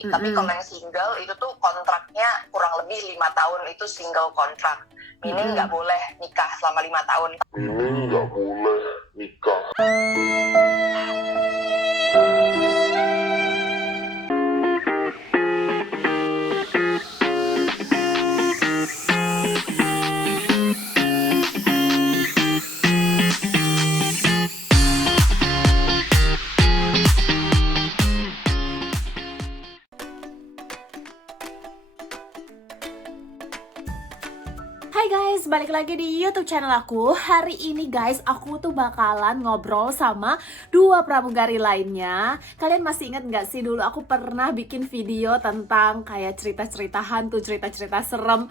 Tapi kalau yang single itu tuh kontraknya kurang lebih 5 tahun, itu single kontrak. Meaning nggak boleh nikah selama 5 tahun. Hai guys, balik lagi di YouTube channel aku. Hari ini guys, aku tuh bakalan ngobrol sama dua pramugari lainnya. Kalian masih ingat nggak sih dulu aku pernah bikin video tentang kayak cerita-cerita hantu, cerita-cerita serem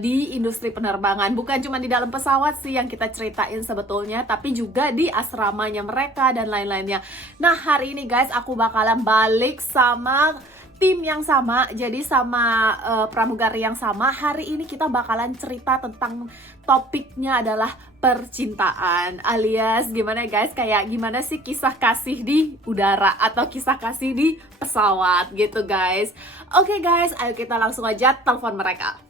di industri penerbangan. Bukan cuma di dalam pesawat sih yang kita ceritain sebetulnya, tapi juga di asramanya mereka dan lain-lainnya. Nah, hari ini guys, aku bakalan balik sama tim yang sama, jadi sama pramugari yang sama. Hari ini kita bakalan cerita tentang topiknya adalah percintaan, alias gimana guys, kayak gimana sih kisah kasih di udara atau kisah kasih di pesawat gitu guys. Oke guys, ayo kita langsung aja telepon mereka.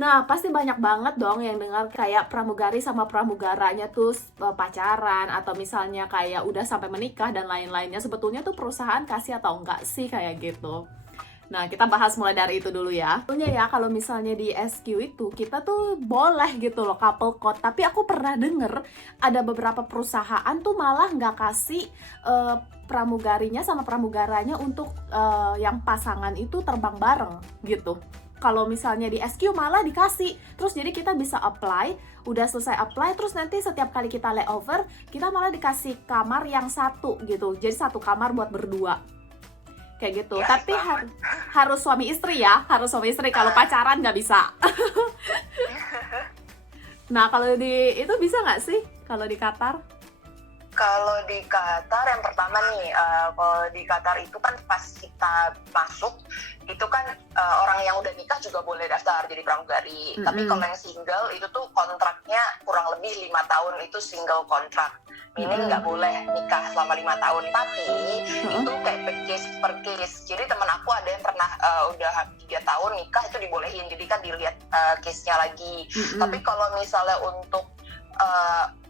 Nah, pasti banyak banget dong yang dengar kayak pramugari sama pramugaranya tuh pacaran, atau misalnya kayak udah sampai menikah dan lain-lainnya. Sebetulnya tuh perusahaan kasih atau enggak sih kayak gitu. Nah, kita bahas mulai dari itu dulu ya. Tentunya ya, kalau misalnya di SQ itu, kita tuh boleh gitu loh couple code. Tapi aku pernah denger, ada beberapa perusahaan tuh malah nggak kasih pramugarinya sama pramugaranya untuk yang pasangan itu terbang bareng gitu. Kalau misalnya di SQ malah dikasih. Terus jadi kita bisa apply, udah selesai apply, terus nanti setiap kali kita layover, kita malah dikasih kamar yang satu gitu. Jadi satu kamar buat berdua. Kayak gitu, Ya, tapi harus suami istri ya, harus suami istri. Kalau pacaran nggak bisa. Nah, kalau di itu bisa nggak sih kalau di Qatar? Kalau di Qatar yang pertama nih, kalau di Qatar itu kan pas kita masuk itu kan orang yang udah nikah juga boleh daftar jadi pramugari. Tapi kalau yang single itu tuh kontraknya kurang lebih 5 tahun, itu single kontrak. Meaning nggak boleh nikah selama 5 tahun. Tapi itu kayak per case. Jadi teman aku ada yang pernah udah 3 tahun nikah itu dibolehin. Jadi kan dilihat case-nya lagi. Tapi kalau misalnya untuk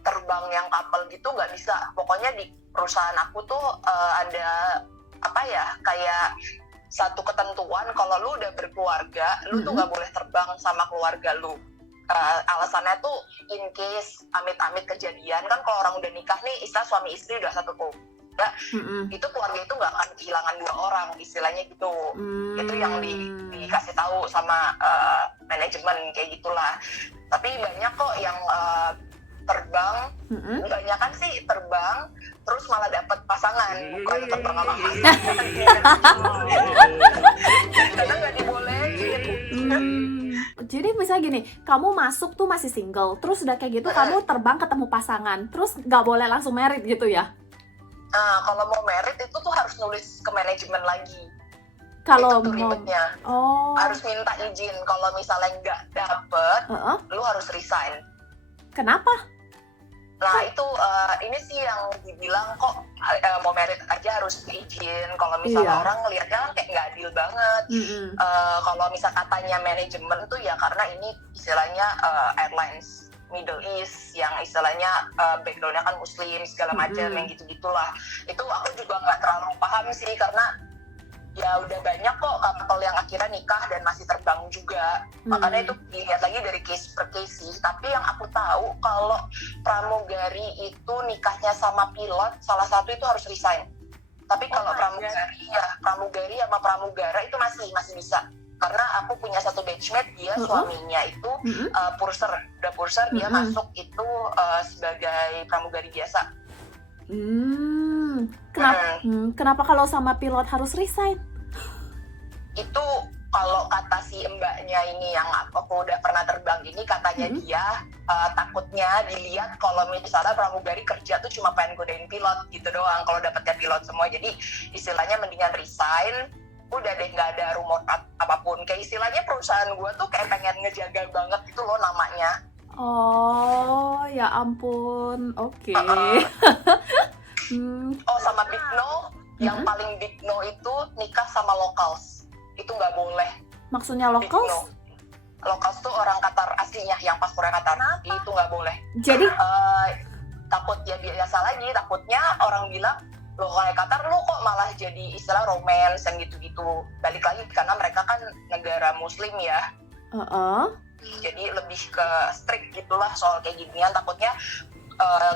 terbang yang couple gitu nggak bisa. Pokoknya di perusahaan aku tuh ada apa ya, kayak satu ketentuan, kalau lu udah berkeluarga, lu tuh nggak boleh terbang sama keluarga lu. Alasannya tuh in case amit-amit kejadian, kan kalau orang udah nikah nih, istilah suami istri udah satu keluarga, itu keluarga itu nggak akan kehilangan 2 orang, istilahnya gitu. Itu yang dikasih tahu sama manajemen kayak gitulah. Tapi banyak kok yang terbang, kebanyakan sih terbang terus malah dapat pasangan, bukan terbang sama pasangan. Karena nggak dibolehin. Jadi misalnya gini, kamu masuk tuh masih single, terus udah kayak gitu kamu terbang ketemu pasangan, terus nggak boleh langsung married gitu ya? Kalau mau married itu tuh harus nulis ke manajemen lagi. Kalau itu tuh ribetnya. Harus minta izin. Kalau misalnya nggak dapet, lu harus resign. Kenapa? Nah itu ini sih yang dibilang kok mau merit aja harus izin. Kalau misalnya orang ngelihatnya kan kayak nggak adil banget. Kalau misal katanya manajemen tuh ya karena ini istilahnya airlines Middle East yang istilahnya backgroundnya kan Muslim segala macam yang gitu-gitulah. Itu aku juga nggak terlalu paham sih, karena ya udah banyak kok couple yang akhirnya nikah dan masih terbang juga. Makanya itu dilihat lagi dari case per case sih. Tapi yang aku tahu kalau pramugari itu nikahnya sama pilot, salah satu itu harus resign. Tapi kalau pramugari sama pramugara itu masih bisa. Karena aku punya satu batchmate, dia suaminya itu purser, udah purser, dia masuk itu sebagai pramugari biasa. Kenapa kalau sama pilot harus resign? Itu kalau kata si mbaknya ini yang aku udah pernah terbang ini, katanya dia takutnya dilihat kalau misalnya pramugari kerja tuh cuma pengen godain pilot gitu doang, kalau dapetnya pilot semua. Jadi istilahnya mendingan resign, udah deh nggak ada rumor apapun. Kayak istilahnya perusahaan gue tuh kayak pengen ngejaga banget itu loh namanya. Oh ya ampun, oke. Sama big no, yang paling big no itu nikah sama locals. itu nggak boleh. Maksudnya No. locals? Locals tuh orang Qatar aslinya yang paspornya Qatar, itu nggak boleh. Jadi Takut ya biasa lagi, takutnya orang bilang lo kayak Qatar lo kok malah jadi istilah romance yang gitu-gitu. Balik lagi karena mereka kan negara muslim ya, jadi lebih ke strict gitulah soal kayak ginian. Takutnya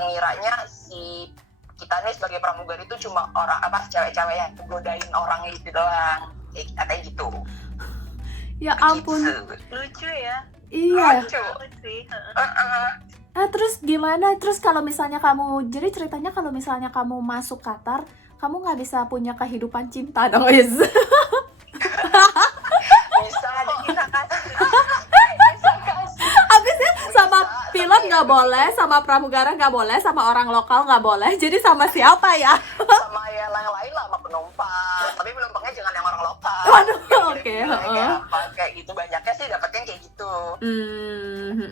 ngiranya si kita nih sebagai pramugari itu cuma orang cewek-cewek yang godain orang gitu doang, kayak gitu. ya ampun. Gitu. Lucu ya. Iya. Lucu. Sih. Terus gimana? Terus kalau misalnya kamu, jadi ceritanya kalau misalnya kamu masuk Qatar, kamu nggak bisa punya kehidupan cinta dong, Is? Bisa kok. Bisa kasih. Bisa kasih. Habisnya sama Bisa, pilot tapi nggak ya boleh, sama pramugara nggak boleh, sama orang lokal nggak boleh. Jadi sama siapa ya? sama yang lain lah, sama penumpang. Tapi penumpangnya jangan yang orang lokal. Waduh, oke, Kayak apa, kayak gitu. Banyaknya sih dapetnya kayak gitu.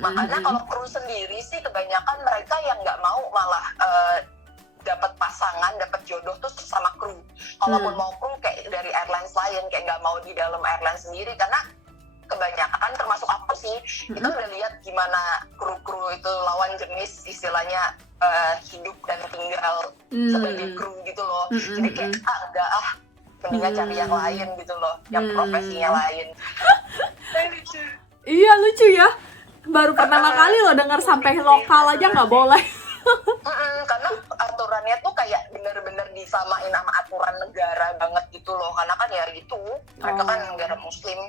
Makanya kalau kru sendiri sih kebanyakan mereka yang nggak mau malah dapat pasangan, dapat jodoh tuh sama kru. Kalaupun mau kru kayak dari airlines lain, kayak nggak mau di dalam airlines sendiri, karena kebanyakan termasuk aku sih, kita udah lihat gimana kru-kru itu lawan jenis istilahnya hidup dan tinggal sebagai kru gitu loh. Jadi kayak enggak mendingan cari yang lain gitu loh, yang profesinya lain. Lucu. Iya, lucu ya. Baru pertama kali lo dengar sampai lokal aja nggak boleh. Karena aturannya tuh kayak bener-bener disamain sama aturan negara banget gitu loh, karena kan ya gitu, mereka kan negara muslim.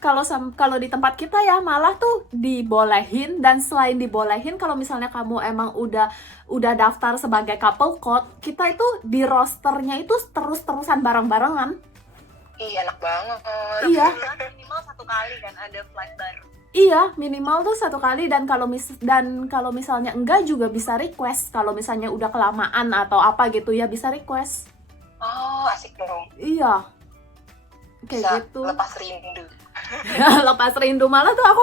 Kalau di tempat kita ya malah tuh dibolehin, dan selain dibolehin kalau misalnya kamu emang udah daftar sebagai couple code, kita itu di rosternya itu terus-terusan bareng-barengan. Ih, enak banget. Iya. Minimal 1 kali kan ada flight baru. Iya, minimal tuh 1 kali, dan kalau misalnya enggak juga bisa request. Kalau misalnya udah kelamaan atau apa gitu ya bisa request. Oh, asik dong. Iya. Kayak Bisa gitu. lepas rindu. Lepas rindu. Malah tuh aku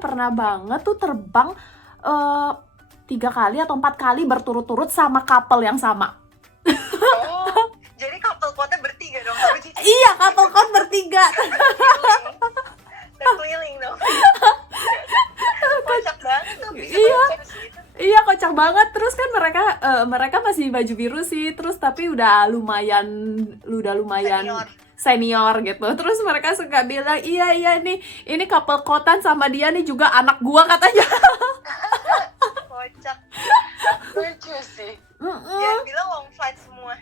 pernah banget tuh terbang 3 kali atau 4 kali berturut-turut sama couple yang sama. Oh, jadi couple quote-nya bertiga dong. Tapi Iya, couple code bertiga. keliling dong. Kocak banget tuh. Bisa Iya. kocak sih. Iya, kocak banget. Terus kan mereka masih baju biru sih, terus tapi udah lumayan senior gitu. Terus mereka suka bilang, iya ini couple kotan sama dia nih juga anak gua katanya. Kocak. Lucu sih. Jangan bilang long flight semua.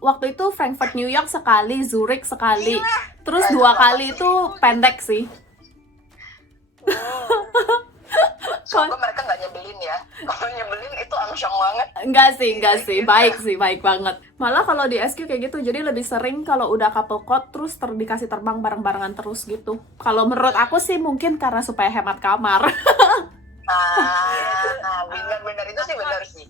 Waktu itu Frankfurt New York sekali, Zurich sekali. Terus 2 kali itu pendek sih. Semoga mereka nggak nyebelin ya. Kalau nyebelin itu amsyong banget. Enggak sih, baik banget. Malah kalau di SQ kayak gitu, jadi lebih sering kalau udah couple code terus dikasih terbang bareng-barengan terus gitu. Kalau menurut aku sih mungkin karena supaya hemat kamar. Benar-benar itu sih benar sih.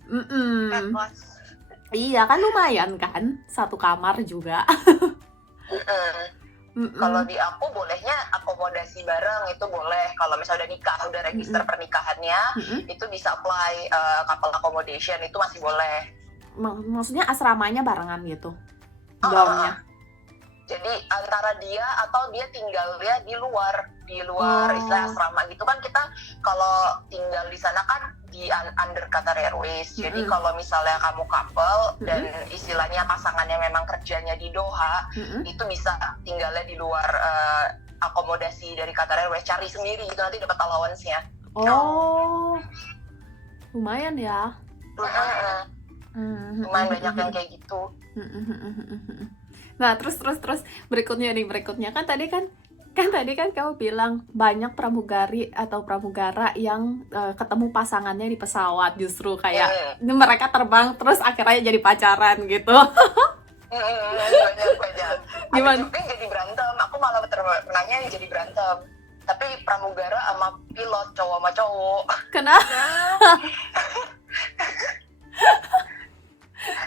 Iya kan, lumayan kan, 1 kamar juga. Kalau di aku bolehnya akomodasi bareng itu boleh. Kalau misalnya udah nikah, udah register pernikahannya, itu bisa apply couple accommodation, itu masih boleh. Maksudnya asramanya barengan gitu, dormnya. Jadi antara dia atau dia tinggalnya di luar istilah asrama gitu kan. Kita kalau tinggal di sana kan di under Qatar Airways. Jadi kalau misalnya kamu couple dan istilahnya pasangannya memang kerjanya di Doha, itu bisa tinggalnya di luar akomodasi dari Qatar Airways, cari sendiri itu nanti dapat allowance-nya. Oh, lumayan ya. Lumayan banyak yang kayak gitu. Nah, terus berikutnya kan tadi kamu bilang banyak pramugari atau pramugara yang ketemu pasangannya di pesawat, justru kayak mereka terbang terus akhirnya jadi pacaran gitu. Banyak. Gimana? Ada juga yang jadi berantem. Aku malah pernahnya yang jadi berantem. Tapi pramugara sama pilot, cowok sama cowok. Kenapa?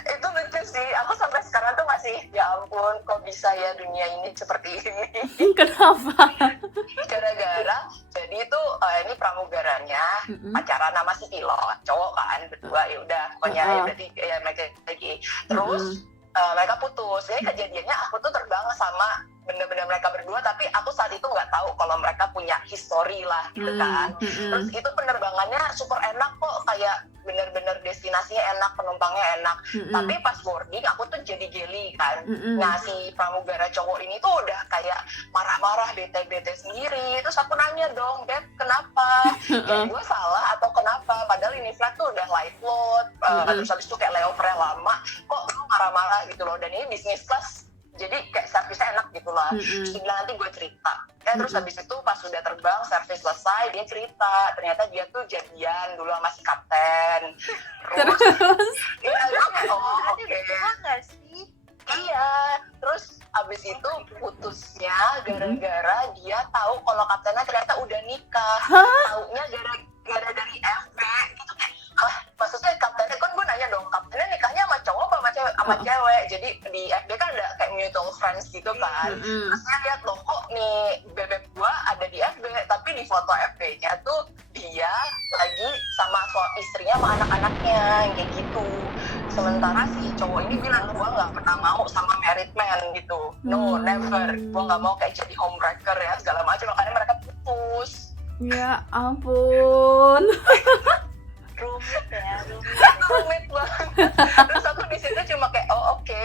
Itu lucu sih. Aku sampai sekarang tuh masih, ya ampun, kok bisa ya dunia ini seperti ini. Kenapa? Gara-gara, jadi itu ini pramugaranya pacaran sama si pilot, cowok kan, berdua, ya udah, pokoknya ya berarti ya mereka lagi. Terus mereka putus. Jadi kejadiannya aku tuh terbang sama bener-bener mereka berdua, tapi aku saat itu nggak tahu kalau mereka punya history lah gitu kan. Terus itu penerbangannya super enak kok, kayak bener-bener destinasinya enak, penumpangnya enak. Tapi pas boarding aku tuh jadi geli kan. Nah si pramugara cowok ini tuh udah kayak marah-marah, bete-bete sendiri. Terus aku nanya dong, Beb kenapa? Kayak gue salah atau kenapa? Padahal ini flight tuh udah light load, terus habis itu kayak layovernya lama, kok lu marah-marah gitu loh. Dan ini bisnis class, jadi kayak servisnya enak gitu lah. Terus dia bilang nanti gue cerita. Terus habis itu pas sudah terbang, servis selesai, dia cerita ternyata dia tuh jadian dulu sama si kapten. Terus iya, oh oke. Nggak sih? Iya, terus abis itu putusnya gara-gara dia tahu kalau kaptennya ternyata udah nikah. Taunya gara-gara dari FB gitu kayak, maksudnya kaptennya, kan gue nanya dong, kaptennya nikahnya sama cowok apa sama cewek? Sama cewek. Jadi di FB kan ada kayak mutual friends gitu kan. Terus saya lihat loh, kok nih bebek gue ada di FB, tapi di foto FB-nya tuh dia lagi sama istrinya sama anak-anaknya kayak gitu. Sementara si cowok ini bilang, gue nggak pernah mau sama married man gitu. No, never. Gue nggak mau kayak jadi homewrecker ya segala macam. Makanya mereka putus. Ya ampun. Rumit ya, rumit. Rumit banget. Terus aku di situ cuma kayak oh oke.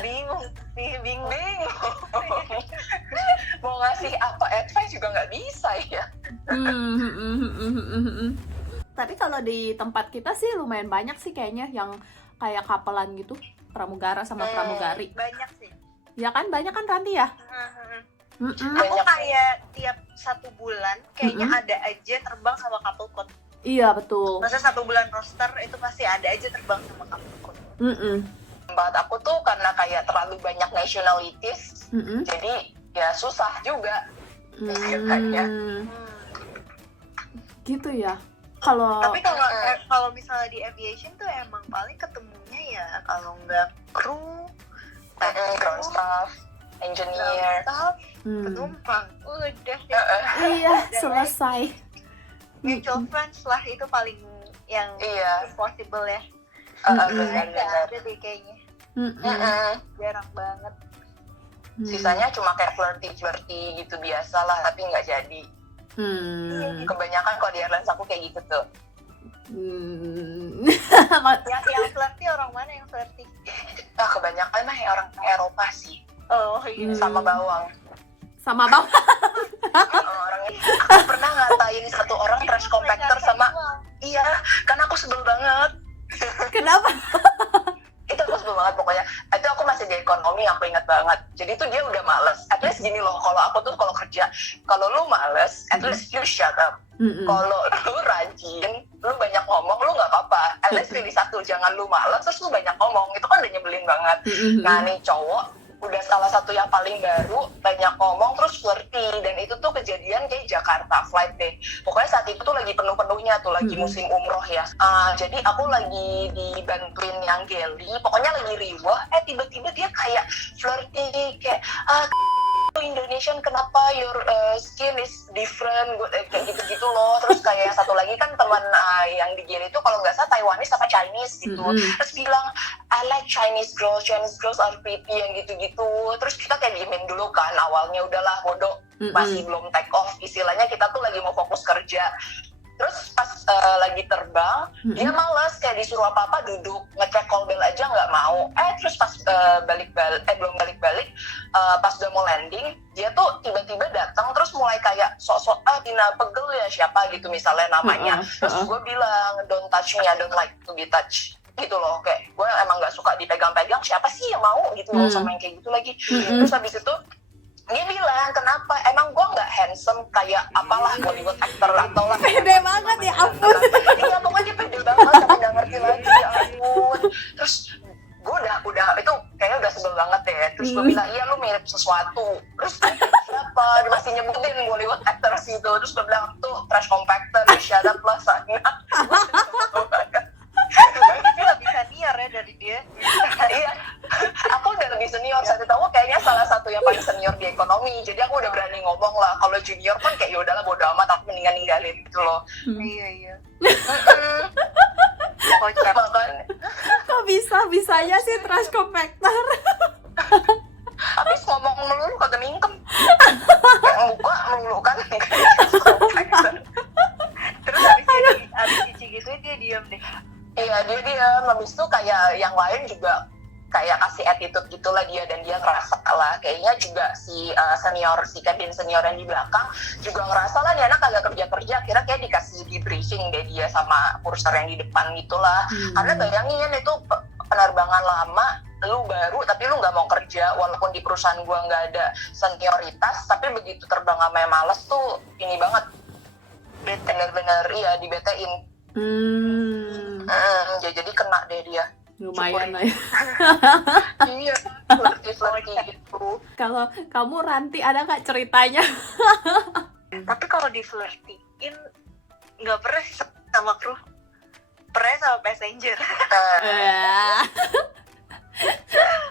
Bingung sih, bingung. Mau ngasih apa advice juga nggak bisa ya. Tapi kalau di tempat kita sih lumayan banyak sih kayaknya yang kayak kapelan gitu, pramugara sama pramugari. Banyak sih. Ya kan, banyak kan Ranti ya? Aku Banyak. kayak tiap 1 bulan kayaknya ada aja terbang sama couple code. Iya betul. Maksudnya 1 bulan roster itu pasti ada aja terbang sama couple code. Tempat aku tuh karena kayak terlalu banyak nationalities, jadi ya susah juga. Gitu ya. Kalau Tapi kalau misalnya di aviation tuh emang paling ketemunya ya kalau nggak kru, Ground staff, engineer. staff, penumpang, udah deh. iya selesai. Mutual friends lah itu paling yang Iya. impossible ya. Nggak Benar-benar. ada deh kayaknya, jarang banget. Sisanya cuma kayak flirty gitu biasa lah, tapi nggak jadi. Kebanyakan kalau di airlines aku kayak gitu tuh. Yang flirty orang mana yang flirty? Kebanyakan mah orang Eropa sih, Oh iya. sama bawang. Sama bang. Orangnya, aku pernah ngatain satu orang trash compactor sama, iya, kan aku sebel banget. Kenapa? Itu aku sebel banget pokoknya. Itu aku masih di ekonomi, aku ingat banget. Jadi tuh dia udah males. At least gini loh, kalau aku tuh kalau kerja, kalau lu males, at least you shut up. Kalau lu rajin, lu banyak ngomong, lu nggak apa-apa. At least pilih satu, jangan lu males terus lu banyak ngomong. Itu kan udah nyebelin banget. Nah nih cowok udah salah satu yang paling baru, banyak ngomong terus flirty, dan itu tuh kejadian kayak Jakarta flight deh. Pokoknya saat itu tuh lagi penuh-penuhnya tuh, lagi musim umroh ya. Jadi aku lagi dibantuin yang geli, pokoknya lagi riwah, tiba-tiba dia kayak flirty, kayak Indonesian kenapa your skin is different, kayak gitu-gitu loh. Terus kayak yang satu lagi kan teman yang di geli itu kalau nggak salah Taiwanese apa Chinese gitu. Terus bilang I like Chinese girls are pretty, yang gitu-gitu. Terus kita kayak diemin dulu kan awalnya, udahlah bodoh, masih belum take off, istilahnya kita tuh lagi mau fokus kerja. Terus pas lagi terbang, dia malas, kayak disuruh apa-apa duduk, ngecek call bell aja nggak mau. Terus pas belum balik-balik, pas udah mau landing, dia tuh tiba-tiba datang, terus mulai kayak sok-sok, Tina pegel ya siapa gitu misalnya namanya. Terus gue bilang, don't touch me, I don't like to be touched. Gitu loh, kayak gue emang nggak suka dipegang-pegang, siapa sih yang mau gitu loh sama yang kayak gitu lagi. Terus habis itu, dia bilang, kenapa? Emang gue nggak handsome kayak apalah Bollywood actor atau lah. Pede banget ya ampun. Iya pokoknya dia pede banget, tapi nggak ngerti lagi, ya ampun. Terus gue udah itu kayaknya udah sebel banget ya. Terus gue bilang, iya lu mirip sesuatu. Terus siapa? Dia masih nyebutin Bollywood actors gitu. Terus gue bilang, tuh trash compactor, shut up lah sana. Tapi lebih senior ya dari dia. Iya, aku udah lebih senior. Saat itu aku kayaknya salah satu yang paling senior di ekonomi. Jadi aku udah berani ngomong lah. Kalau junior kan kayak yaudahlah bodo amat, aku mendingan ninggalin gitu loh. Iya. Kocak banget. Kok bisa-bisanya sih trash compactor. Habis ngomong melulu kagak mingkem. Kayak buka melulu kan. Terus abis Cici gitu dia diam deh. Iya, dia habis itu kayak yang lain juga kayak kasih attitude gitulah dia, dan dia ngerasa lah kayaknya juga si Kevin senior yang di belakang juga ngerasa lah nih anak agak kerja kira kayak dikasih debriefing deh dia sama purser yang di depan gitulah. Karena bayangin itu penerbangan lama, lu baru tapi lu nggak mau kerja, walaupun di perusahaan gua nggak ada senioritas, tapi begitu terbang sama yang males tuh ini banget, bener-bener iya dibetein. Jadi kena deh dia. Lumayan lah ya. Iya, flirty gitu. Kalau kamu Ranti ada nggak ceritanya? Tapi kalau di flirtiin nggak pernah sih sama kru, pernah sama passenger.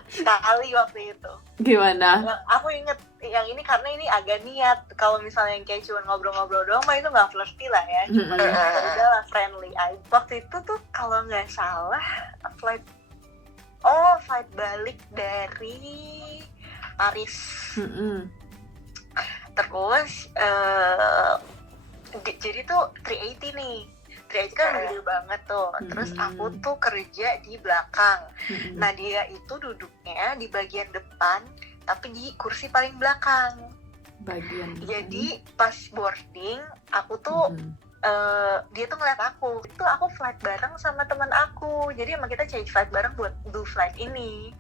Sekali waktu itu. Gimana? Aku inget yang ini karena ini agak niat. Kalau misalnya yang kayak cuma ngobrol-ngobrol doang, mah itu nggak flirty lah ya. Cuma udah lah friendly aja. Waktu itu tuh kalau nggak salah flight balik dari Paris. Terus jadi tuh 380 nih. 380 kan gede banget tuh. Terus aku tuh kerja di belakang. Nah dia itu duduknya di bagian depan, tapi di kursi paling belakang. Jadi pas boarding, aku tuh dia tuh ngeliat aku. Itu aku flight bareng sama teman aku. Jadi emang kita change flight bareng buat do flight ini.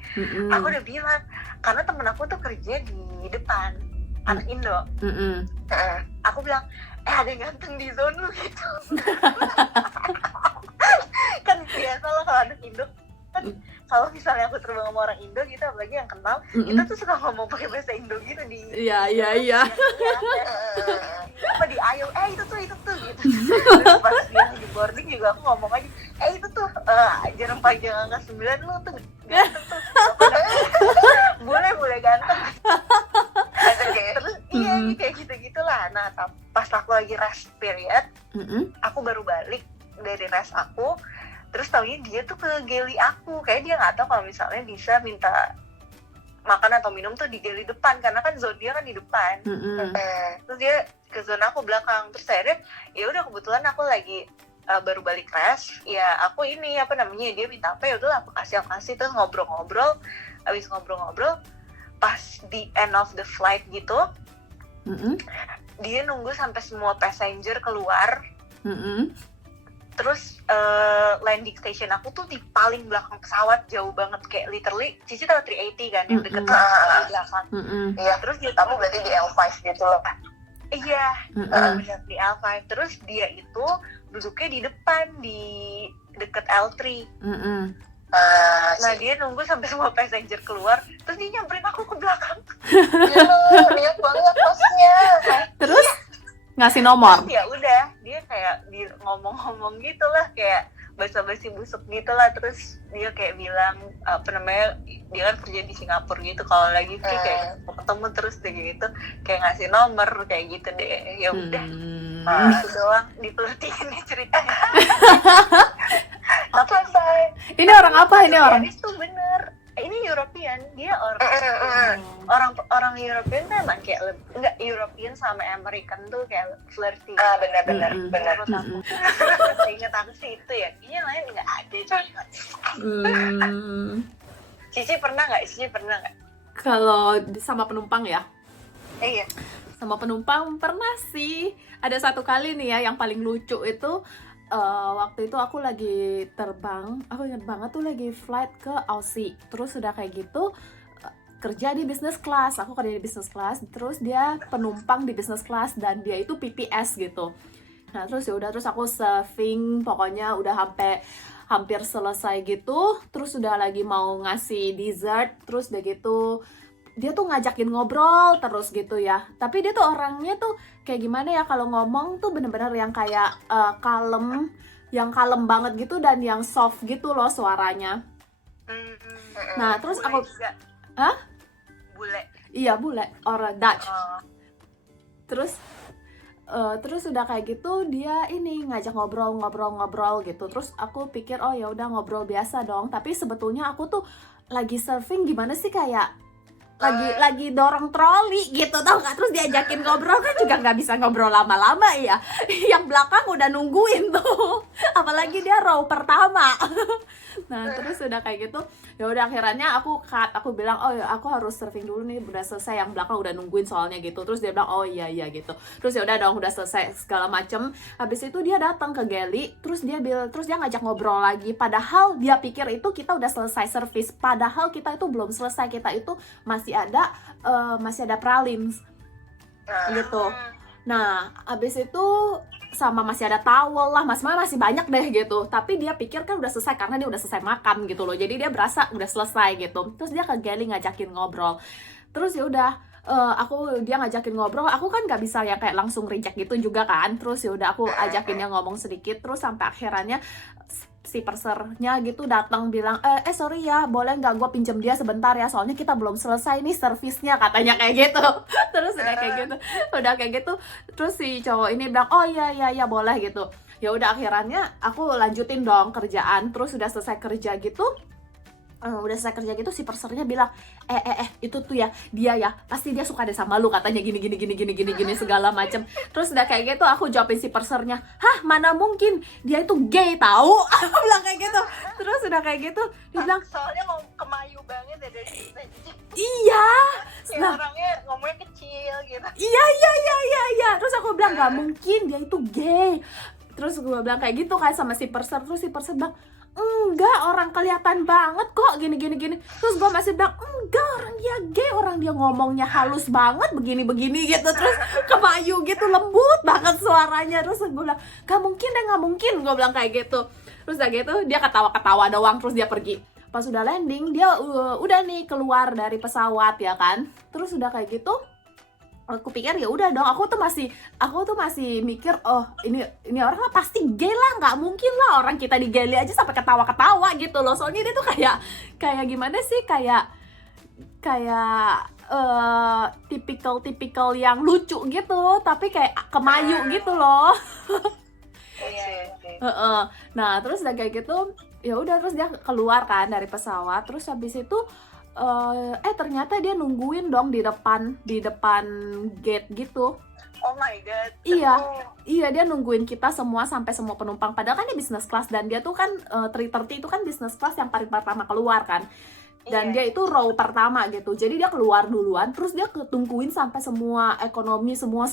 Aku udah bilang, karena temen aku tuh kerja di depan, anak Indo. Aku bilang, ada yang ganteng di zone lu gitu. Kan biasa lah kalau anak Indo kan, kalau misalnya aku terbang sama orang Indo gitu, apalagi yang kenal, kita tuh suka ngomong pakai bahasa Indo gitu di Iya. apa di ayo, itu tuh gitu. Terus pas dia di boarding juga aku ngomong aja, itu tuh jarang panjang angka 9 lu tuh ganteng tuh. Boleh ganteng. Terus iya kayak gitu-gitulah. Nah pas aku lagi rest period, aku baru balik dari rest aku, terus taunya dia tuh ke galley aku. Kayak dia nggak tahu kalau misalnya bisa minta makan atau minum tuh di galley depan, karena kan zone dia kan di depan. Terus dia ke zona aku belakang. Terus akhirnya ya udah, kebetulan aku lagi baru balik rest, ya aku ini dia minta apa, ya udah aku kasih. Terus ngobrol-ngobrol, abis ngobrol-ngobrol pas di end of the flight gitu, dia nunggu sampai semua passenger keluar. Terus landing station aku tuh di paling belakang pesawat, jauh banget, kayak literally Cici tahu 380 kan yang deket di belakang. Iya, terus kamu berarti di L5 gitu loh. Iya, di L5. Terus dia itu duduknya di depan, di deket L3. Nah dia nunggu sampai semua passenger keluar, terus dia nyamperin aku ke belakang. Lihat banget posnya. Terus ngasih nomor. Ya udah, dia kayak ngomong-ngomong gitulah, kayak basa-basi busuk gitulah. Terus dia kayak bilang dia kan kerja di Singapura gitu, kalau lagi free kayak ketemu, terus deh gitu kayak ngasih nomor kayak gitu deh. Ya udah, itu doang dipelutihin nih ceritanya. Tapi Ini orang apa ini orang? Paris tuh bener. Ini European, dia orang European tuh emang kayak enggak, European sama American tuh kayak flirty. Benar. Ingat aku sih itu ya, ini yang lain nggak ada. Cici pernah nggak? Kalau sama penumpang ya? Iya. Sama penumpang pernah sih. Ada satu kali nih ya, yang paling lucu itu waktu itu aku lagi terbang, aku ingat banget tuh lagi flight ke Aussie. Terus udah kayak gitu kerja di business class, aku kerja di business class, terus dia penumpang di business class dan dia itu PPS gitu. Nah terus ya udah, terus aku serving, pokoknya udah hampir selesai gitu. Terus udah lagi mau ngasih dessert, terus udah gitu dia tuh ngajakin ngobrol terus gitu ya. Tapi dia tuh orangnya tuh kayak gimana ya, kalau ngomong tuh bener-bener yang kayak kalem, yang kalem banget gitu, dan yang soft gitu loh suaranya. Nah terus bule aku juga. Hah? Bule. Iya bule, orang Dutch. Terus Terus udah kayak gitu dia ini ngajak ngobrol gitu. Terus aku pikir oh ya udah ngobrol biasa dong. Tapi sebetulnya aku tuh lagi surfing gimana sih kayak lagi dorong troli gitu tau gak, terus diajakin ngobrol kan juga nggak bisa ngobrol lama-lama ya, yang belakang udah nungguin tuh, apalagi dia row pertama. Nah terus udah kayak gitu ya udah akhirnya aku bilang oh ya aku harus surfing dulu nih, udah selesai, yang belakang udah nungguin soalnya gitu. Terus dia bilang oh iya gitu. Terus ya udah dong, udah selesai segala macem. Habis itu dia datang ke Geli, terus dia ngajak ngobrol lagi, padahal dia pikir itu kita udah selesai service, padahal kita itu belum selesai, kita itu masih ada pralines gitu. Nah abis itu sama masih ada towel lah, masih banyak deh gitu. Tapi dia pikir kan udah selesai karena dia udah selesai makan gitu loh, jadi dia berasa udah selesai gitu. Terus dia ke Geli ngajakin ngobrol. Terus ya udah dia ngajakin ngobrol, aku kan nggak bisa ya kayak langsung reject gitu juga kan. Terus ya udah aku ajakin dia ngomong sedikit, terus sampai akhirnya si persernya gitu datang bilang sorry ya, boleh nggak gue pinjem dia sebentar ya, soalnya kita belum selesai nih servisnya, katanya kayak gitu. Terus udah kayak gitu terus si cowok ini bilang oh iya boleh gitu. Ya udah akhirnya aku lanjutin dong kerjaan. Terus udah selesai kerja gitu si persernya bilang itu tuh ya dia ya pasti dia suka deh sama lu, katanya gini segala macem. Terus udah kayak gitu aku jawabin si persernya, hah mana mungkin, dia itu gay tahu. Aku bilang kayak gitu. Terus udah kayak gitu dia bilang soalnya mau kemayu banget ya dari kita. iya Ya, orangnya ngomongnya kecil gitu. iya. Terus aku bilang nggak mungkin dia itu gay. Terus gue bilang kayak gitu kan sama si perser. Terus si perser bilang enggak, orang kelihatan banget kok gini. Terus gue masih bilang enggak, orang dia gay, orang dia ngomongnya halus banget begini gitu. Terus kemayu gitu, lembut banget suaranya. Terus gue bilang gak mungkin gue bilang kayak gitu. Terus udah gitu dia ketawa doang, terus dia pergi. Pas udah landing dia udah nih keluar dari pesawat ya kan. Terus udah kayak gitu aku pikir ya udah dong, aku tuh masih mikir oh ini orang lah pasti gay lah, nggak mungkin lah orang kita di Geli aja sampai ketawa gitu loh. Soalnya dia tuh kayak gimana sih, kayak tipikal yang lucu gitu, tapi kayak kemayu gitu loh. Nah terus udah kayak gitu ya udah, terus dia keluar kan dari pesawat. Terus habis itu ternyata dia nungguin dong di depan gate gitu. Oh my god. Iya dia nungguin kita semua sampai semua penumpang, padahal kan dia business class dan dia tuh kan 330 itu kan business class yang paling pertama keluar kan. Dan dia itu row pertama gitu, jadi dia keluar duluan. Terus dia ketungguin sampai semua ekonomi semua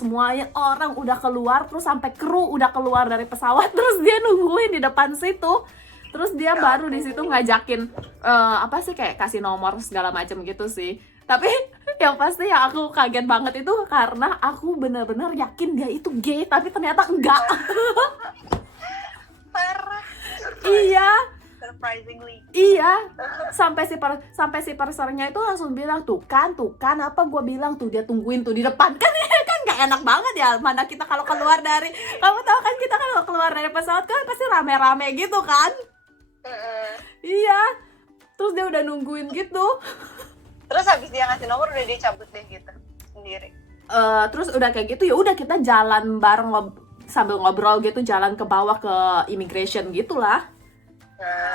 orang udah keluar, terus sampai kru udah keluar dari pesawat, terus dia nungguin di depan situ. Terus dia baru di situ ngajakin kayak kasih nomor segala macam gitu sih. Tapi yang pasti yang aku kaget banget itu karena aku bener-bener yakin dia itu gay, tapi ternyata enggak. Parah. Iya. Surprisingly. Iya. Sampai si persernya itu langsung bilang tuh kan apa gue bilang tuh, dia tungguin tuh di depan kan. Kan nggak enak banget ya, mana kita kalau keluar dari, kamu tahu kan kita kalau keluar dari pesawat kan pasti rame-rame gitu kan. Iya. Terus dia udah nungguin gitu. Terus habis dia ngasih nomor udah dia cabut deh gitu sendiri. Terus udah kayak gitu ya udah kita jalan bareng sambil ngobrol gitu, jalan ke bawah ke immigration gitulah.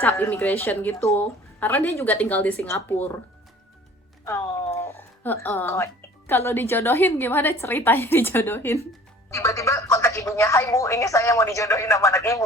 Cap immigration gitu. Karena dia juga tinggal di Singapura. Kalau dijodohin gimana ceritanya dijodohin? Tiba-tiba kontak ibunya, hai bu, ini saya mau dijodohin sama anak ibu.